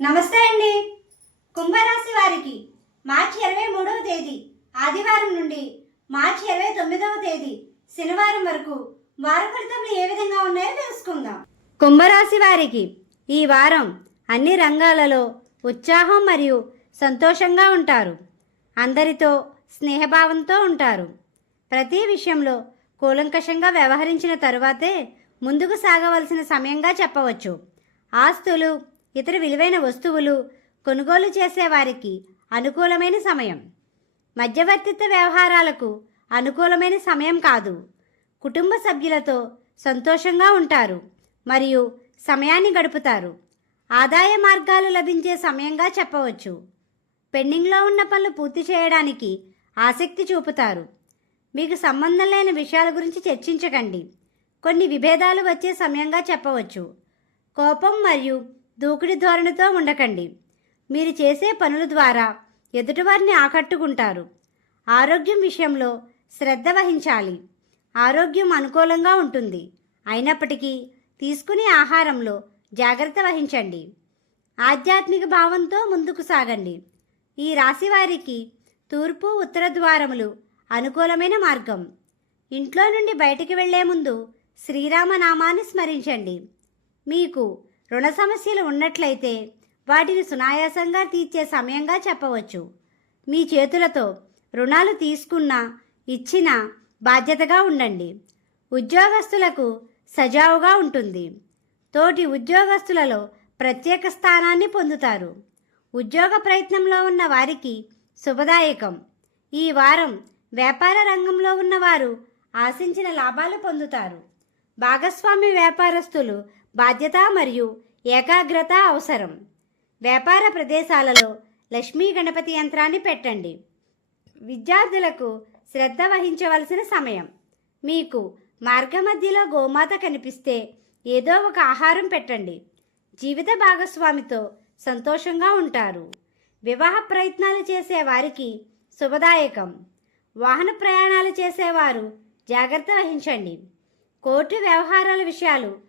నమస్తే అండి. కుంభరాశి వారికి మార్చి ఇరవై మూడవ తేదీ ఆదివారం నుండి మార్చి ఇరవై తొమ్మిదవ తేదీ శనివారం వరకు వార ఫలితములు ఏ విధంగా ఉన్నాయో తెలుసుకుందాం. కుంభరాశి వారికి ఈ వారం అన్ని రంగాలలో ఉత్సాహం మరియు సంతోషంగా ఉంటారు. అందరితో స్నేహభావంతో ఉంటారు. ప్రతి విషయంలో కూలంకషంగా వ్యవహరించిన తరువాతే ముందుకు సాగవలసిన సమయంగా చెప్పవచ్చు. ఆస్తులు ఇతర విలువైన వస్తువులు కొనుగోలు చేసేవారికి అనుకూలమైన సమయం. మధ్యవర్తిత్వ వ్యవహారాలకు అనుకూలమైన సమయం కాదు. కుటుంబ సభ్యులతో సంతోషంగా ఉంటారు మరియు సమయాన్ని గడుపుతారు. ఆదాయ మార్గాలు లభించే సమయంగా చెప్పవచ్చు. పెండింగ్లో ఉన్న పనులు పూర్తి చేయడానికి ఆసక్తి చూపుతారు. మీకు సంబంధం లేని విషయాల గురించి చర్చించకండి. కొన్ని విభేదాలు వచ్చే సమయంగా చెప్పవచ్చు. కోపం మరియు దూకుడి ధోరణితో ఉండకండి. మీరు చేసే పనుల ద్వారా ఎదుటివారిని ఆకట్టుకుంటారు. ఆరోగ్యం విషయంలో శ్రద్ధ వహించాలి. ఆరోగ్యం అనుకూలంగా ఉంటుంది. అయినప్పటికీ తీసుకునే ఆహారంలో జాగ్రత్త వహించండి. ఆధ్యాత్మిక భావంతో ముందుకు సాగండి. ఈ రాశి వారికి తూర్పు ఉత్తర ద్వారములు అనుకూలమైన మార్గం. ఇంట్లో నుండి బయటికి వెళ్ళే ముందు శ్రీరామనామాన్ని స్మరించండి. మీకు రుణ సమస్యలు ఉన్నట్లయితే వాటిని సునాయాసంగా తీర్చే సమయంగా చెప్పవచ్చు. మీ చేతులతో రుణాలు తీసుకున్న ఇచ్చిన బాధ్యతగా ఉండండి. ఉద్యోగస్తులకు సజావుగా ఉంటుంది. తోటి ఉద్యోగస్తులలో ప్రత్యేక స్థానాన్ని పొందుతారు. ఉద్యోగ ప్రయత్నంలో ఉన్న వారికి శుభదాయకం. ఈ వారం వ్యాపార రంగంలో ఉన్నవారు ఆశించిన లాభాలు పొందుతారు. భాగస్వామి వ్యాపారస్తులు బాధ్యత మరియు ఏకాగ్రత అవసరం. వ్యాపార ప్రదేశాలలో లక్ష్మీ గణపతి యంత్రాన్ని పెట్టండి. విద్యార్థులకు శ్రద్ధ వహించవలసిన సమయం. మీకు మార్గమధ్యలో గోమాత కనిపిస్తే ఏదో ఒక ఆహారం పెట్టండి. జీవిత భాగస్వామితో సంతోషంగా ఉంటారు. వివాహ ప్రయత్నాలు చేసే వారికి శుభదాయకం. వాహన ప్రయాణాలు చేసేవారు జాగ్రత్త వహించండి. కోర్టు వ్యవహారాల విషయాలు